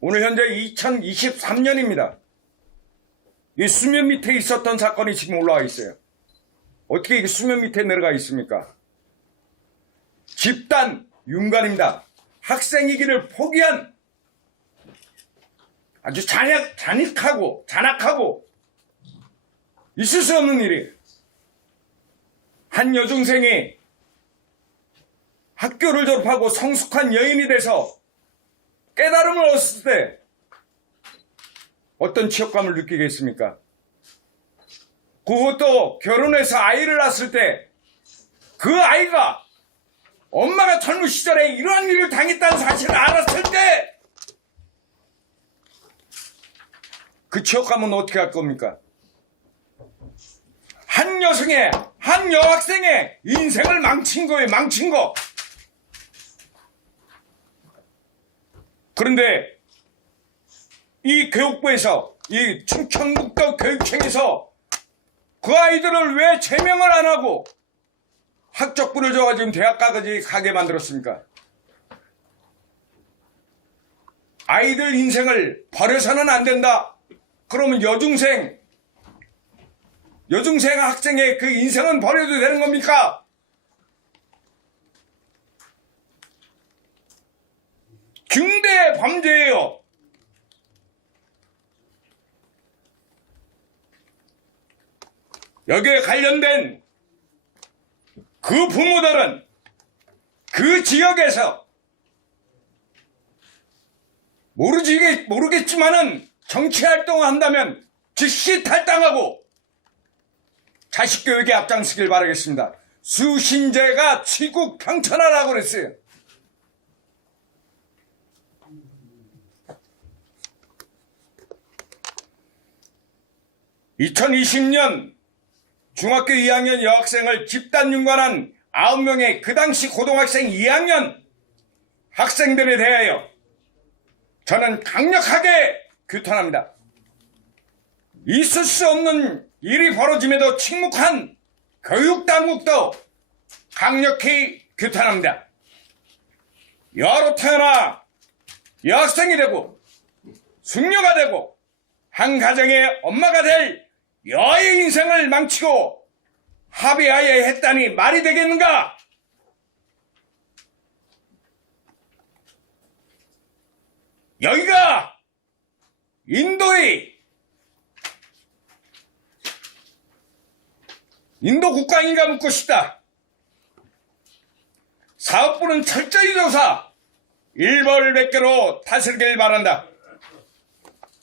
오늘 현재 2023년입니다. 이 수면 밑에 있었던 사건이 지금 올라와 있어요. 어떻게 이게 수면 밑에 내려가 있습니까? 집단 윤관입니다. 학생이기를 포기한 아주 잔악하고 있을 수 없는 일이에요. 한 여중생이 학교를 졸업하고 성숙한 여인이 돼서 깨달음을 얻었을 때 어떤 치욕감을 느끼겠습니까? 그 후 또 결혼해서 아이를 낳았을 때 그 아이가 엄마가 젊은 시절에 이러한 일을 당했다는 사실을 알았을 때 그 치욕감은 어떻게 할 겁니까? 한 여성의, 한 여학생의 인생을 망친 거예요, 망친 거. 그런데 이 교육부에서, 이 충청북도 교육청에서 그 아이들을 왜 제명을 안 하고 학적부를 줘가지고 대학까지 가게 만들었습니까? 아이들 인생을 버려서는 안 된다. 그러면 여중생 학생의 그 인생은 버려도 되는 겁니까? 중대 범죄예요. 여기에 관련된 그 부모들은 그 지역에서 모르겠지만은 정치활동을 한다면 즉시 탈당하고 자식 교육에 앞장서길 바라겠습니다. 수신제가 치국 평천하라고 그랬어요. (2020년) 중학교 2학년 여학생을 집단 윤관한 9명의 그 당시 고등학생 2학년 학생들에 대하여 저는 강력하게 규탄합니다. 있을 수 없는 일이 벌어짐에도 침묵한 교육당국도 강력히 규탄합니다. 여아로 태어나 여학생이 되고 숙녀가 되고 한 가정의 엄마가 될 여아의 인생을 망치고 합의하여 했다니 말이 되겠는가? 여기가 인도 국가인가 묻고 싶다. 사업부는 철저히 조사, 일벌백계로 다스리길 바란다.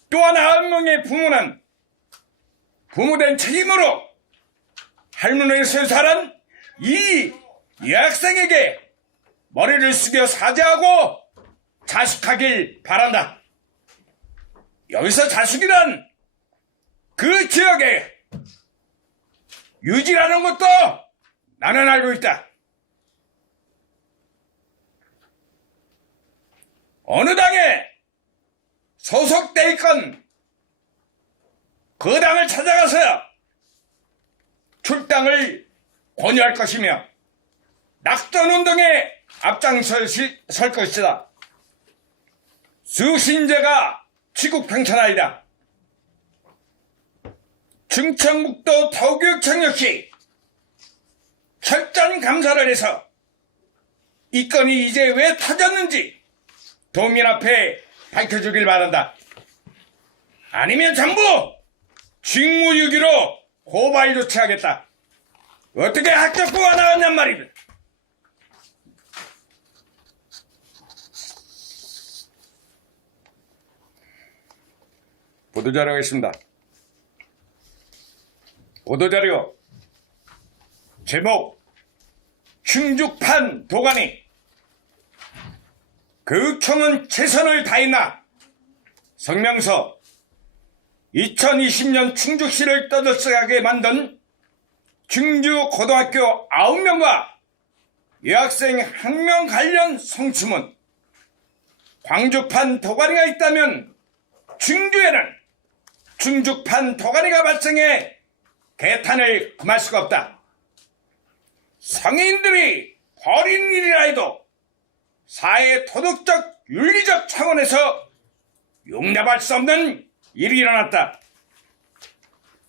또한 9명의 부모는 부모된 책임으로 할머니의 설사한 이 여학생에게 머리를 숙여 사죄하고 자숙하길 바란다. 여기서 자숙이란 그 지역에 유지라는 것도 나는 알고 있다. 어느 당에 소속돼 있건 그 당을 찾아가서 출당을 권유할 것이며 낙선운동에 앞장설 것이다. 수신제가 치국평천하이다. 충청북도 도교육청 역시 철저한 감사를 해서 이 건이 이제 왜 터졌는지 도민 앞에 밝혀주길 바란다. 아니면 전부 직무유기로 고발 조치하겠다. 어떻게 학적부가 나왔냔 말이든. 보도자료 하겠습니다. 보도자료 제목 충죽판 도가니 교육청은 최선을 다했나. 성명서 2020년 충주시를 떠들썩하게 만든 충주고등학교 9명과 여학생 1명 관련 성추문. 광주판 도가니가 있다면 충주에는 충죽판 도가니가 발생해 개탄을 금할 수가 없다. 성인들이 벌인 일이라 해도 사회 도덕적 윤리적 차원에서 용납할 수 없는 일이 일어났다.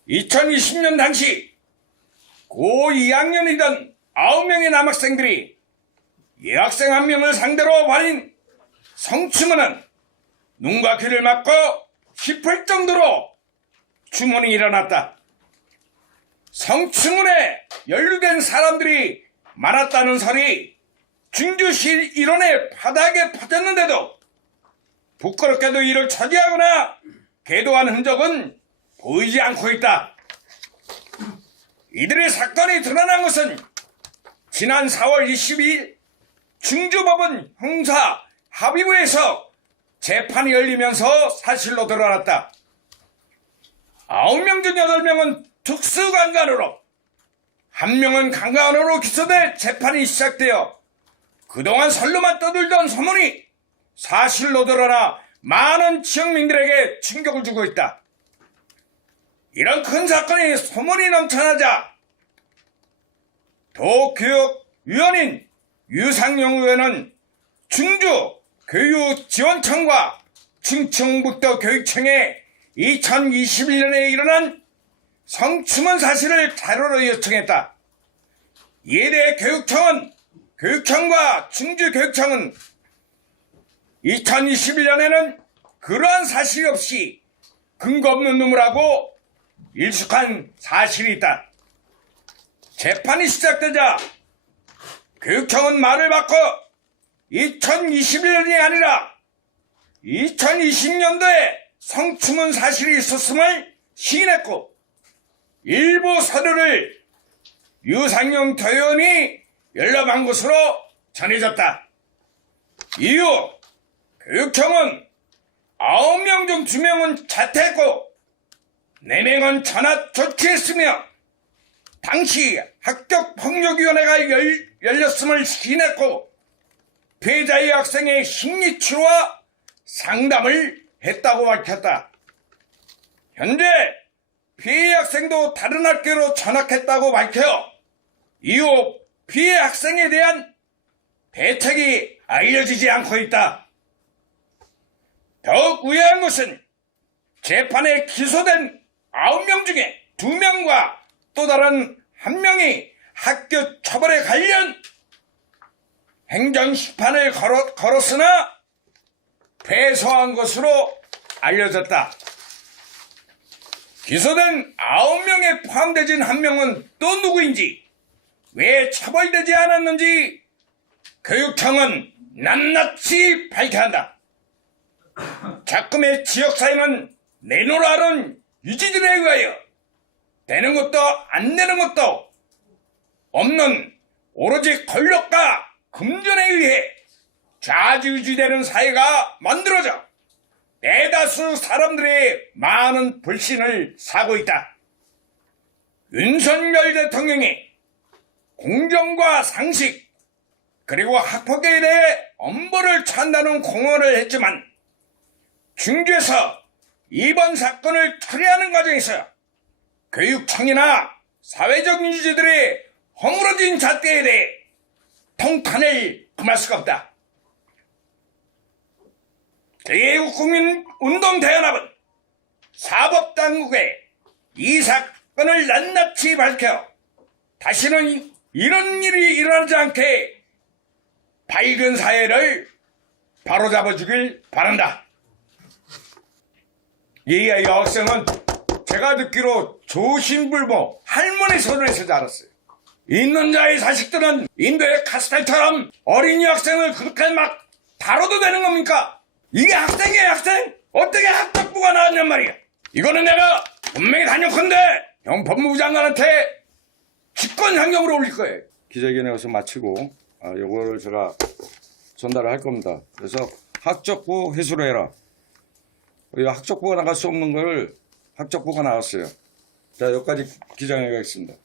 2020년 당시 고 2학년이던 9명의 남학생들이 여학생 1명을 상대로 벌인 성추문은 눈과 귀를 막고 싶을 정도로 추문이 일어났다. 성추문에 연루된 사람들이 많았다는 설이 중주시 일원의 바닥에 퍼졌는데도 부끄럽게도 이를 처리하거나 계도한 흔적은 보이지 않고 있다. 이들의 사건이 드러난 것은 지난 4월 22일 중주법원 형사 합의부에서 재판이 열리면서 사실로 드러났다. 9명 중 8명은 특수강간으로, 1명은 강간으로 기소돼 재판이 시작되어 그동안 설로만 떠들던 소문이 사실로 드러나 많은 지역민들에게 충격을 주고 있다. 이런 큰 사건이 소문이 넘쳐나자 도교육위원인 유상용 의원은 중주 교육지원청과 충청북도 교육청에 2021년에 일어난 성추문 사실을 자료로 요청했다. 이에 대해 교육청과 충주교육청은 2021년에는 그러한 사실이 없이 근거 없는 눈물하고 일숙한 사실이 있다. 재판이 시작되자 교육청은 말을 바꿔 2021년이 아니라 2020년도에 성추문 사실이 있었음을 시인했고 일부 서류를 유상용 도의원이 열람한 것으로 전해졌다. 이후 교육청은 9명 중 2명은 자퇴했고 4명은 전학 조치했으며 당시 학교폭력위원회가 열렸음을 시인했고 피해자 여학생의 심리치료와 상담을 했다고 밝혔다. 현재 피해 학생도 다른 학교로 전학했다고 밝혀 이후 피해 학생에 대한 대책이 알려지지 않고 있다. 더욱 의아한 것은 재판에 기소된 9명 중에 2명과 또 다른 1명이 학교 처벌에 관련 행정심판을 걸었으나 패소한 것으로 알려졌다. 기소된 9명에 포함되진 1명은 또 누구인지, 왜 처벌되지 않았는지 교육청은 낱낱이 밝혀야 한다. 작금의 지역사회는 내놓으라는 유지들에 의하여 되는 것도 안 되는 것도 없는 오로지 권력과 금전에 의해 좌지우지되는 사회가 만들어져 대다수 사람들의 많은 불신을 사고 있다. 윤석열 대통령이 공정과 상식 그리고 학폭에 대해 엄벌을 찬다는 공언을 했지만 중주에서 이번 사건을 처리하는 과정에서 교육청이나 사회적 유지들의 허물어진 잣대에 대해 통탄을 금할 수가 없다. 대외국민운동대연합은 사법당국에 이 사건을 낱낱이 밝혀 다시는 이런 일이 일어나지 않게 밝은 사회를 바로잡아주길 바란다. 이 여학생은 제가 듣기로 조신불모 할머니 손에서 자랐어요. 있는 자의 자식들은 인도의 카스텔처럼 어린이 학생을 그렇게 막 다뤄도 되는 겁니까? 이게 학생이에요, 학생? 어떻게 학적부가 나왔냔 말이야. 이거는 내가 분명히 단역한데 형 법무부 장관한테 직권상정으로 올릴 거예요. 기자회견에 가서 마치고 요거를 제가 전달을 할 겁니다. 그래서 학적부 회수를 해라. 학적부가 나갈 수 없는 걸 학적부가 나왔어요. 자, 여기까지 기자회견 하겠습니다.